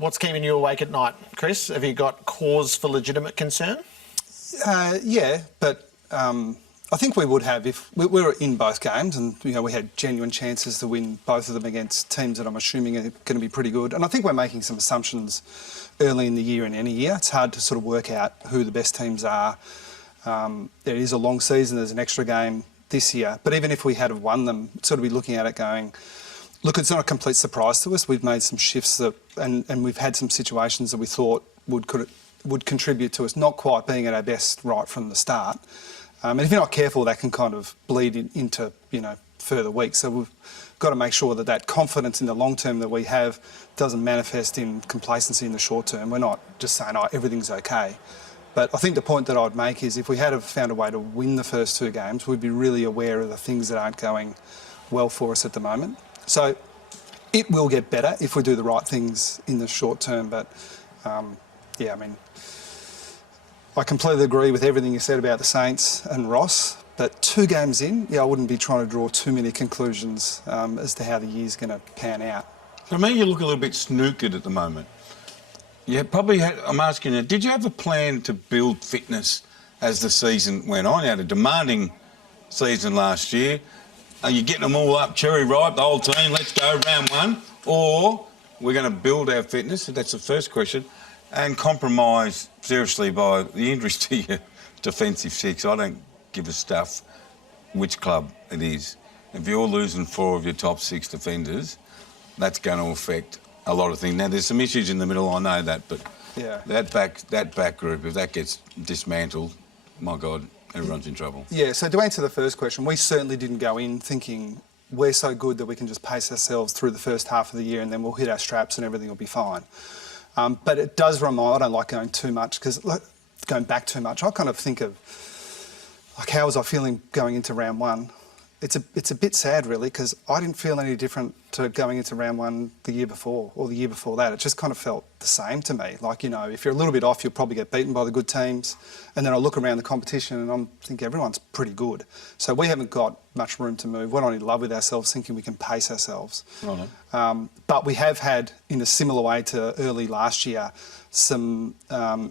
What's keeping you awake at night, Chris? Have you got cause for legitimate concern? Yeah, but I think we would have if we were in both games, and we had genuine chances to win both of them against teams that I'm assuming are going to be pretty good. And I think we're making some assumptions early in the year in any year. It's hard to sort of work out who the best teams are. There is a long season. There's an extra game this year, but even if we had have won them, sort of be looking at it going, look, it's not a complete surprise to us. We've made some shifts that, and we've had some situations that we thought would contribute to us not quite being at our best right from the start. And if you're not careful, that can kind of bleed into further weeks. So we've got to make sure that that confidence in the long term that we have doesn't manifest in complacency in the short term. We're not just saying, oh, everything's okay. But I think the point that I'd make is if we had have found a way to win the first two games, we'd be really aware of the things that aren't going well for us at the moment. So it will get better if we do the right things in the short term. But yeah, I mean, I completely agree with everything you said about the Saints and Ross, but 2 games in, I wouldn't be trying to draw too many conclusions as to how the year's going to pan out. For me, you look a little bit snookered at the moment. Yeah, probably. I'm asking you, did you have a plan to build fitness as the season went on? You had a demanding season last year. Are you getting them all up, cherry ripe, the whole team, let's go, round one? Or we're going to build our fitness, that's the first question, and compromise seriously by the injuries to your defensive six. I don't give a stuff which club it is. If you're losing 4 of your top 6 defenders, that's going to affect a lot of things. Now, there's some issues in the middle, I know that, but yeah, that back group, if that gets dismantled, my God, everyone's in trouble. Yeah, so to answer the first question, we certainly didn't go in thinking we're so good that we can just pace ourselves through the first half of the year and then we'll hit our straps and everything will be fine. But it does remind, I don't like going too much because going back too much, I kind of think of, like, how was I feeling going into round one? It's a bit sad, really, because I didn't feel any different to going into round one the year before or the year before that. It just kind of felt the same to me. Like, if you're a little bit off, you'll probably get beaten by the good teams. And then I look around the competition and I think everyone's pretty good. So we haven't got much room to move. We're not in love with ourselves, thinking we can pace ourselves. Right. But we have had, in a similar way to early last year, some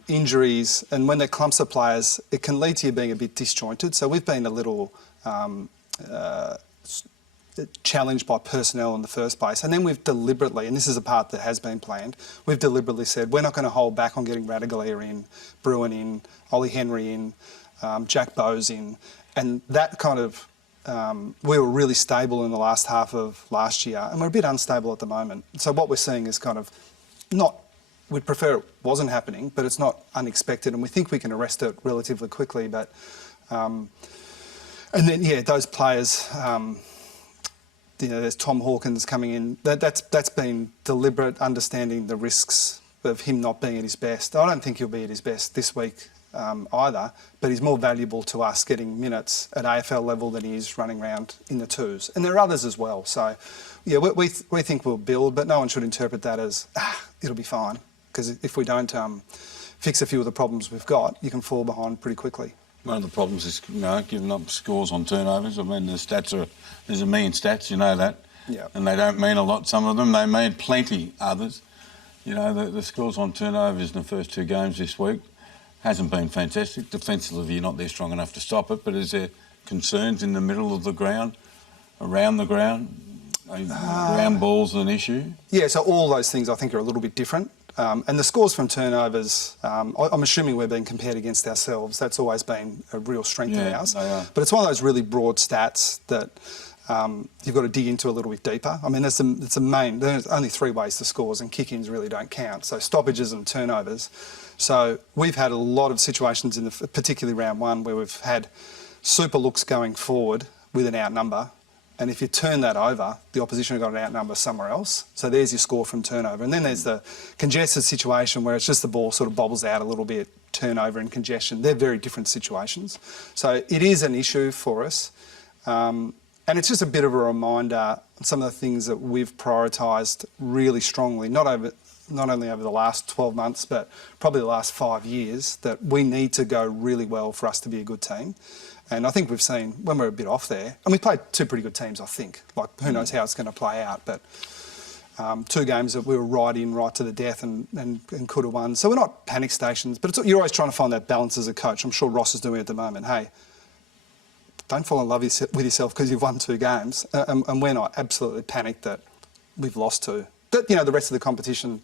injuries. And when they're clumps of players, it can lead to you being a bit disjointed. So we've been a little challenged by personnel in the first place, and then we've deliberately, and this is a part that has been planned, we've deliberately said we're not going to hold back on getting Radaglia in, Bruin in, Ollie Henry in, Jack Bowes in, and that kind of we were really stable in the last half of last year, and we're a bit unstable at the moment. So what we're seeing is kind of not, we'd prefer it wasn't happening, but it's not unexpected, and we think we can arrest it relatively quickly. But and then, yeah, those players, there's Tom Hawkins coming in. That's been deliberate, understanding the risks of him not being at his best. I don't think he'll be at his best this week either, but he's more valuable to us getting minutes at AFL level than he is running around in the twos. And there are others as well. So, yeah, we think we'll build, but no one should interpret that as, it'll be fine. Because if we don't fix a few of the problems we've got, you can fall behind pretty quickly. One of the problems is, giving up scores on turnovers. I mean, there's a million stats, you know that. Yeah. And they don't mean a lot, some of them. They mean plenty, others. The scores on turnovers in the first 2 games this week hasn't been fantastic. Defensively, you're not there strong enough to stop it, but is there concerns in the middle of the ground, around the ground? Ground balls an issue? Yeah, so all those things I think are a little bit different. And the scores from turnovers, I'm assuming we're being compared against ourselves. That's always been a real strength of ours. But it's one of those really broad stats that you've got to dig into a little bit deeper. I mean, there's only 3 ways to scores, and kick-ins really don't count. So stoppages and turnovers. So we've had a lot of situations in particularly round one, where we've had super looks going forward with an outnumber. And if you turn that over, the opposition have got an outnumber somewhere else. So there's your score from turnover. And then there's the congested situation where it's just the ball sort of bobbles out a little bit, turnover and congestion. They're very different situations. So it is an issue for us. And it's just a bit of a reminder on some of the things that we've prioritised really strongly, not only over the last 12 months, but probably the last 5 years, that we need to go really well for us to be a good team. And I think we've seen, when we're a bit off there, and we played 2 pretty good teams, I think. Like, who knows how it's going to play out, but 2 games that we were right to the death and could have won. So we're not panic stations, but you're always trying to find that balance as a coach. I'm sure Ross is doing it at the moment. Hey, don't fall in love with yourself because you've won 2 games. And we're not absolutely panicked that we've lost 2. That, the rest of the competition,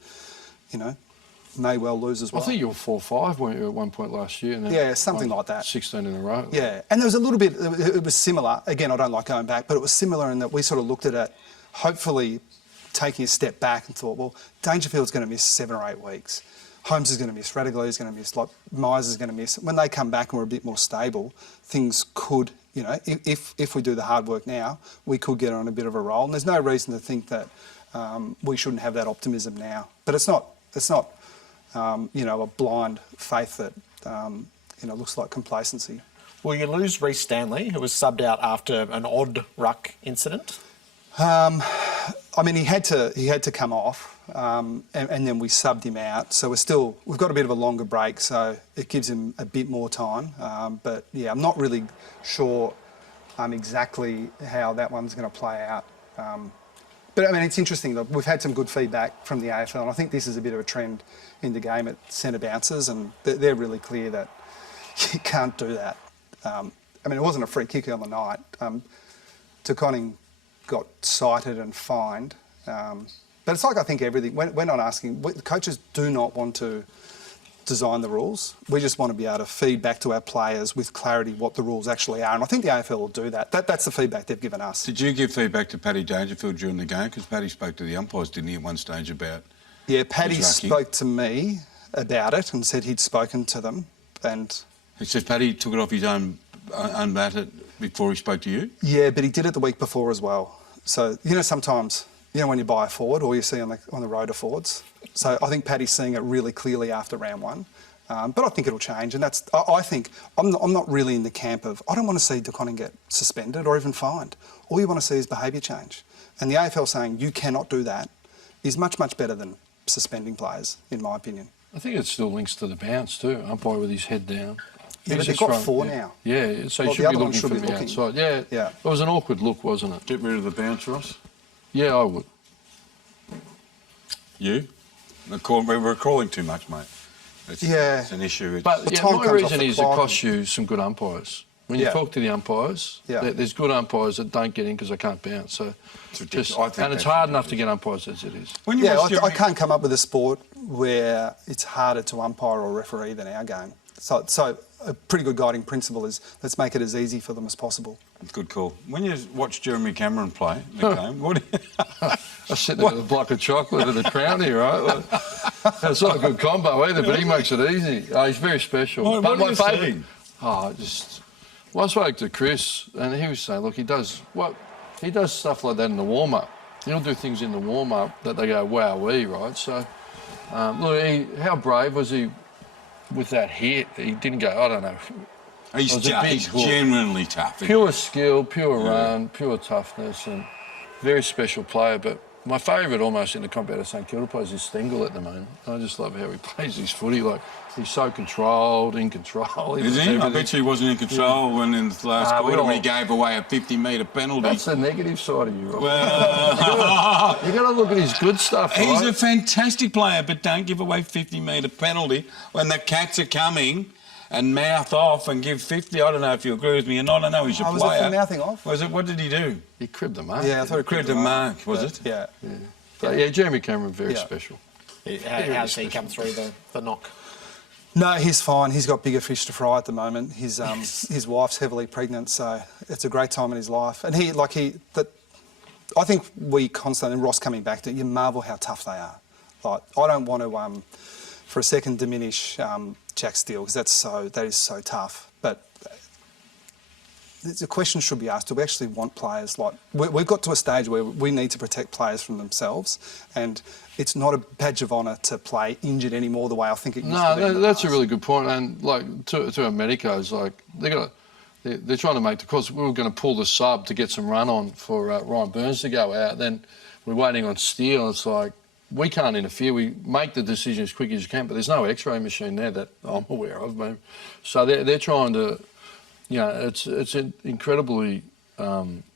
may well lose as well. I think you were 4-5, weren't you, at one point last year? And yeah, something like that. 16 in a row. Yeah, and there was a little bit, it was similar. Again, I don't like going back, but it was similar in that we sort of looked at it, hopefully taking a step back and thought, well, Dangerfield's going to miss 7 or 8 weeks. Holmes is going to miss, Radagly's going to miss, Myers is going to miss. When they come back and we're a bit more stable, things could, if we do the hard work now, we could get on a bit of a roll. And there's no reason to think that we shouldn't have that optimism now. But it's not a blind faith that, looks like complacency. Will you lose Reece Stanley, who was subbed out after an odd ruck incident? I mean, he had to come off, and then we subbed him out. So we've got a bit of a longer break, so it gives him a bit more time. But yeah, I'm not really sure exactly how that one's going to play out. But I mean, it's interesting that we've had some good feedback from the AFL, and I think this is a bit of a trend in the game at centre bounces, and they're really clear that you can't do that. I mean, it wasn't a free kick on the night. Taconic got cited and fined. But it's like I think everything, we're not asking, coaches do not want to design the rules. We just want to be able to feed back to our players with clarity what the rules actually are. And I think the AFL will do that. That's the feedback they've given us. Did you give feedback to Paddy Dangerfield during the game? Because Paddy spoke to the umpires, didn't he, at one stage about... Yeah, Paddy spoke to me about it and said he'd spoken to them. And he says Paddy took it off his own bat before he spoke to you? Yeah, but he did it the week before as well. So, sometimes... when you buy a Ford, or you see on the road of Fords. So I think Paddy's seeing it really clearly after round 1. But I think it'll change, and I think I'm not really in the camp of I don't want to see Taconic get suspended or even fined. All you want to see is behaviour change, and the AFL saying you cannot do that is much better than suspending players, in my opinion. I think it still links to the bounce too. Umpire with his head down. Yeah, but they've got 4 now. Yeah, so he should be looking from the outside. Yeah, it was an awkward look, wasn't it? Get rid of the bounce, Ross. Yeah, I would. You? We're calling too much, mate. It's an issue. But my reason is it costs you some good umpires. When you talk to the umpires, there's good umpires that don't get in because they can't bounce. So it's hard enough to get umpires as it is. I can't come up with a sport where it's harder to umpire or referee than our game. So a pretty good guiding principle is let's make it as easy for them as possible. Good call. When you watch Jeremy Cameron play the game, what? I was sitting there with a block of chocolate and a crownie, right? It's not a good combo either, but he makes it easy. He's very special. What my favourite. I spoke to Chris, and he was saying, look, he does stuff like that in the warm up. He'll do things in the warm up that they go, wowee, right? So, look, how brave was he with that hit? He didn't go, I don't know. He's genuinely tough. Pure skill, pure run, pure toughness, and very special player. But my favourite almost in the comp out of St Kilda plays is Stengel at the moment. I just love how he plays his footy. Like, he's so controlled, in control. Is he? I bet you he wasn't in control when in the last quarter when he gave away a 50-metre penalty. That's the negative side of you, Rob. Well, you got to look at his good stuff, right? He's a fantastic player, but don't give away 50-metre penalty when the Cats are coming and mouth off and give 50. I don't know if you agree with me or not. I know he's your player. Was it mouthing off? Was it? What did he do? He cribbed the mark. Yeah, I thought he cribbed the mark. Was it? Yeah. But Jeremy Cameron, very special. How's he come through the knock? No, he's fine. He's got bigger fish to fry at the moment. His wife's heavily pregnant, so it's a great time in his life. And I think we constantly, and Ross coming back to it, you marvel how tough they are. Like, I don't want to, for a second, diminish Jack Steele, because that is so tough. But the question should be asked, do we actually want players like... We've got to a stage where we need to protect players from themselves, and it's not a badge of honour to play injured anymore the way I think it used to be. No, that's a really good point. And, like, to our medicos, like, they're trying to make... Because we were going to pull the sub to get some run on for Ryan Burns to go out, then we're waiting on Steele. It's like, we can't interfere. We make the decision as quick as you can, but there's no X-ray machine there that I'm aware of. So they're trying to, it's an incredibly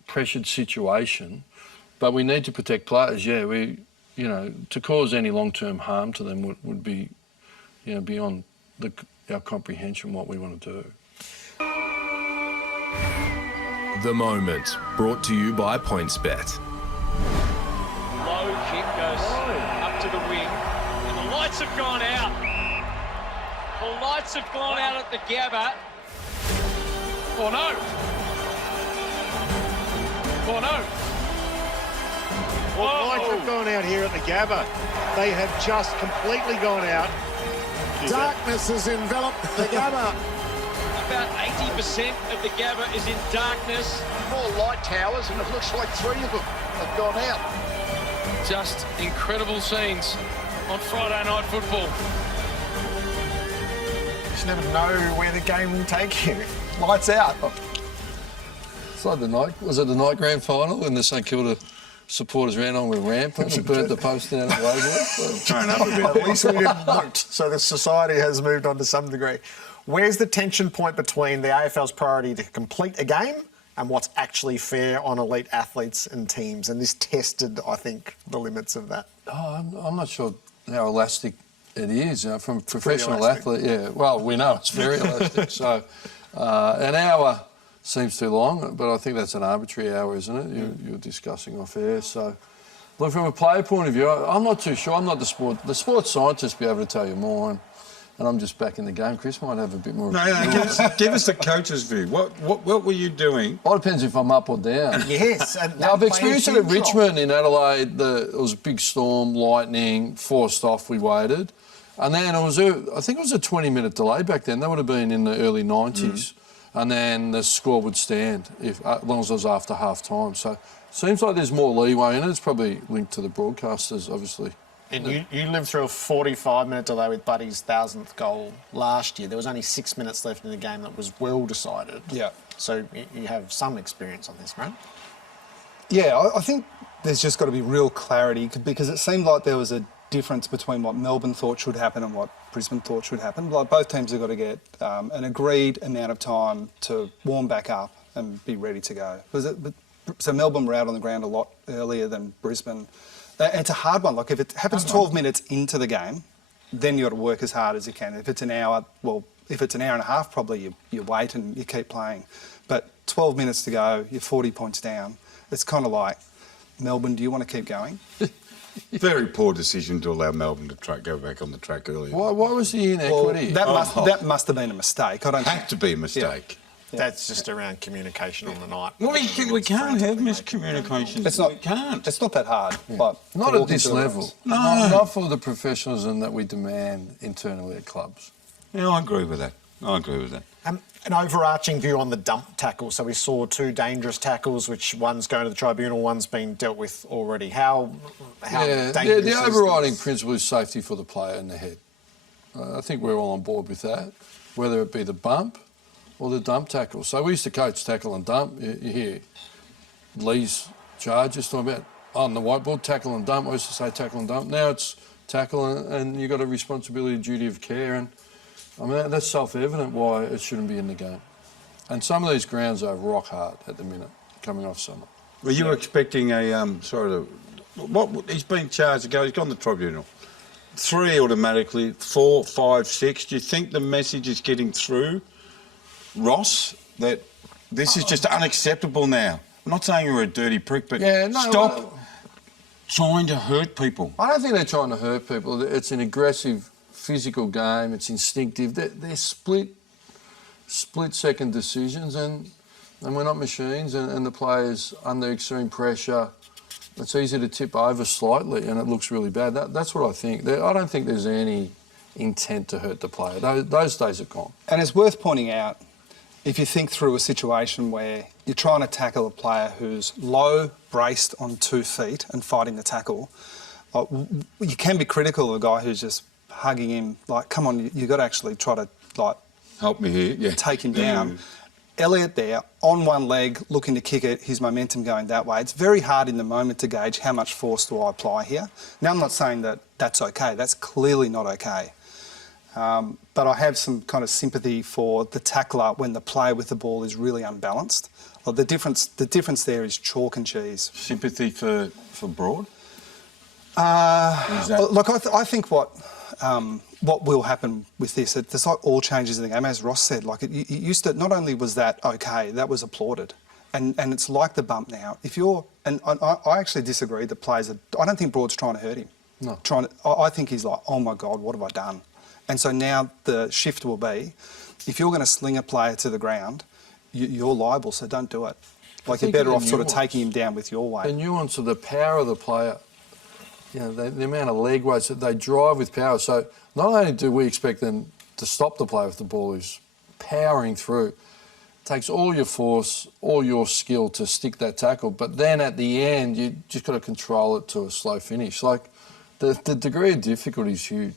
pressured situation, but we need to protect players. Yeah, to cause any long-term harm to them would be, beyond our comprehension what we want to do. The Moment, brought to you by PointsBet. Low kick goes up to the wing, and the lights have gone out. The lights have gone out at the Gabba. Oh no! Oh no! Well, lights have gone out here at the Gabba. They have just completely gone out. Darkness has enveloped the Gabba. About 80% of the Gabba is in darkness. More light towers, and it looks like 3 of them have gone out. Just incredible scenes on Friday night football. You just never know where the game will take you. Lights out. It's like the night grand final when the St Kilda supporters ran on with ramp and burnt the post down at Waverley? Turn up a bit. At least we didn't vote, so the society has moved on to some degree. Where's the tension point between the AFL's priority to complete a game and what's actually fair on elite athletes and teams? And this tested, I think, the limits of that. Oh, I'm not sure how elastic it is from a professional elastic. athlete. Yeah, well, we know it's very elastic. So an hour seems too long, but I think that's an arbitrary hour, isn't it? You're discussing off air. So, look, from a player point of view, I'm not too sure. I'm not the sports scientist be able to tell you more. And I'm just back in the game. Chris might have a bit more. No, give us the coach's view. What were you doing? Well, it depends if I'm up or down. Yes. And Now, I've experienced it at Richmond in Adelaide. It was a big storm, lightning, forced off, we waited. And then I think it was a 20-minute delay back then. That would have been in the early 90s. And then the score would stand as long as it was after half-time. So it seems like there's more leeway in it. It's probably linked to the broadcasters, obviously. And you lived through a 45-minute delay with Buddy's 1,000th goal last year. There was only 6 minutes left in the game that was well decided. Yeah. So you have some experience on this, right? Yeah, I think there's just got to be real clarity because it seemed like there was a difference between what Melbourne thought should happen and what Brisbane thought should happen. Like both teams have got to get an agreed amount of time to warm back up and be ready to go. So Melbourne were out on the ground a lot earlier than Brisbane. And it's a hard one. Like if it happens 12 minutes into the game, then you've got to work as hard as you can. If it's an hour, if it's an hour and a half, probably you wait and you keep playing. But 12 minutes to go, you're 40 points down. It's kind of like, Melbourne, do you want to keep going? Very poor decision to allow Melbourne to go back on the track earlier. Why was the inequity? That must have been a mistake. I don't Had to be a mistake. That's just around communication on the night. Well, we can't have miscommunication. It's We can't. It's not that hard. But Not to at walk this into the level. rules. Not for the professionalism that we demand internally at clubs. Yeah, I agree with that. An overarching view on the dump tackle. So we saw 2 dangerous tackles, which one's going to the tribunal, one's been dealt with already. How dangerous the is overriding this? principle is safety for the player and the head. I think we're all on board with that, whether it be the bump or the dump tackle. So we used to coach tackle and dump. You hear Lee's charges talking about on the whiteboard, tackle and dump. I used to say tackle and dump. Now it's tackle and you've got a responsibility, duty of care. And I mean, that's self-evident why it shouldn't be in the game. And some of these grounds are rock hard at the minute, coming off summer. Were you expecting he's been charged to go, he's gone to the tribunal. 3 automatically, 4, 5, 6. Do you think the message is getting through, Ross, that this is just unacceptable now? I'm not saying you're a dirty prick, but stop trying to hurt people. I don't think they're trying to hurt people. It's an aggressive physical game. It's instinctive. They're split-second decisions, and we're not machines. And the players under extreme pressure, it's easy to tip over slightly, and it looks really bad. That's what I think. I don't think there's any intent to hurt the player. Those days are gone. And it's worth pointing out, if you think through a situation where you're trying to tackle a player who's low, braced on 2 feet and fighting the tackle, you can be critical of a guy who's just hugging him. Like, come on, you've got to actually try to, help me here. Yeah. Take him down. Elliott there, on one leg, looking to kick it, his momentum going that way. It's very hard in the moment to gauge how much force do I apply here. Now, I'm not saying that that's okay. That's clearly not okay. But I have some kind of sympathy for the tackler when the player with the ball is really unbalanced. The difference there is chalk and cheese. Sympathy for Broad? Look, I think what will happen with this, it's like all changes in the game, as Ross said. Like it used to, not only was that okay, that was applauded, and it's like the bump now. If you're, and I actually disagree. The players, I don't think Broad's trying to hurt him. No. I think he's like, oh my God, what have I done? And so now the shift will be, if you're going to sling a player to the ground, you're liable. So don't do it. Like you're better off sort of taking him down with your weight. The nuance of the power of the player. You know, the amount of leg weights that they drive with power. So not only do we expect them to stop the player with the ball who's powering through, it takes all your force, all your skill to stick that tackle, but then at the end, you just got to control it to a slow finish. Like, the degree of difficulty is huge.